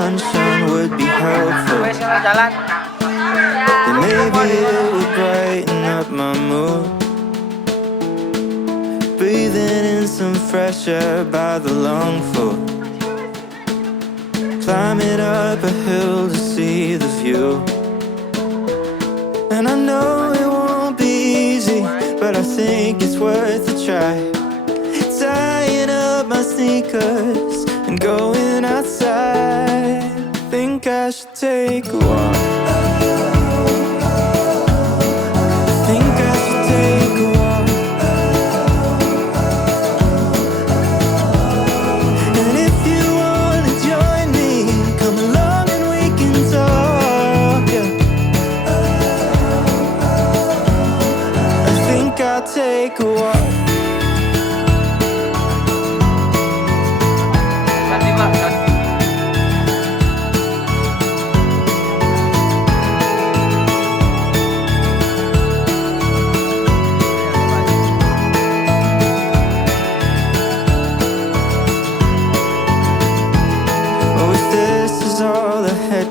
sunshine would be helpful. Then maybe it would brighten up my mood. Breathing in some fresh air by the lungful. Climbing up a hill to see the view. And I know it won't be easy, but I think it's worth a try. Tying up my sneakers and going outside. Think I should take a walk. Think I should take a walk. And if you wanna join me, come along and we can talk, yeah. I think I'll take a walk.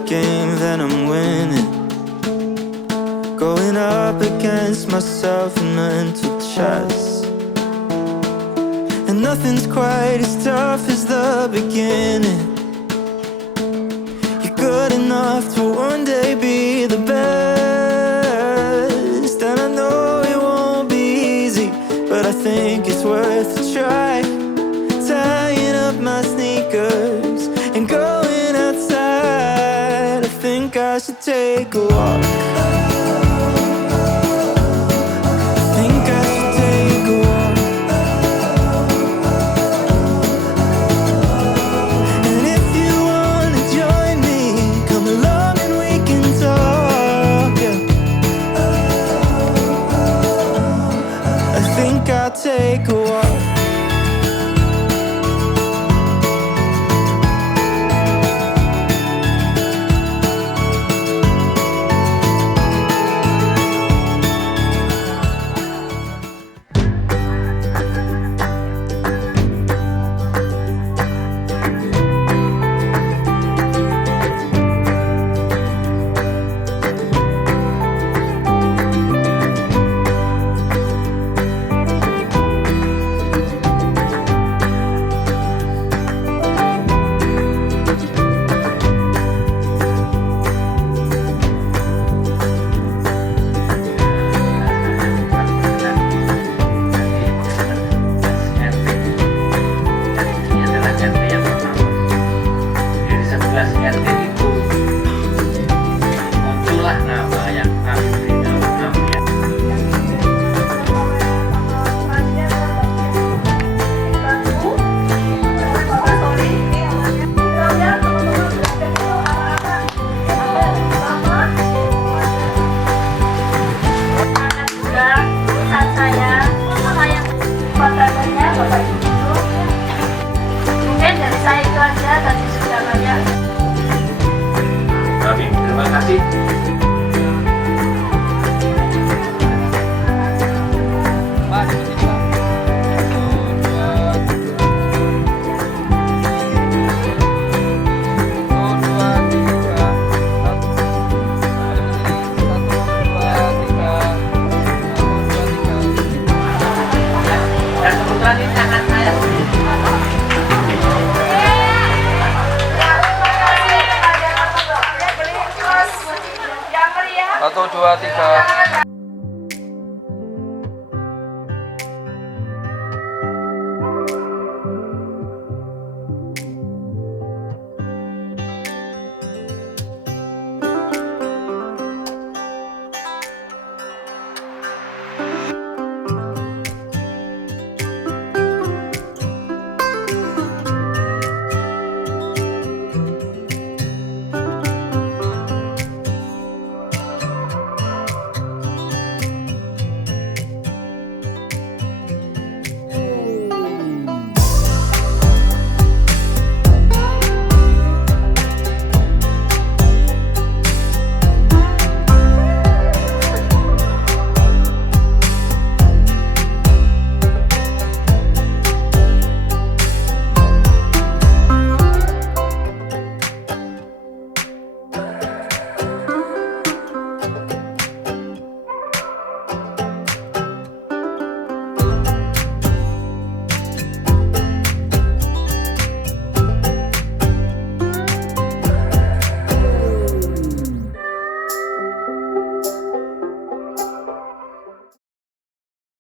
Game, then I'm winning. Going up against myself in mental chess. And nothing's quite as tough as the beginning. You're good enough to one day be the best. And I know it won't be easy, but I think it's worth a try. Tying up my sneakers and going outside. I think I should take a walk. I think I should take a walk. And if you wanna join me, come along and we can talk, yeah. I think I'll take a walk.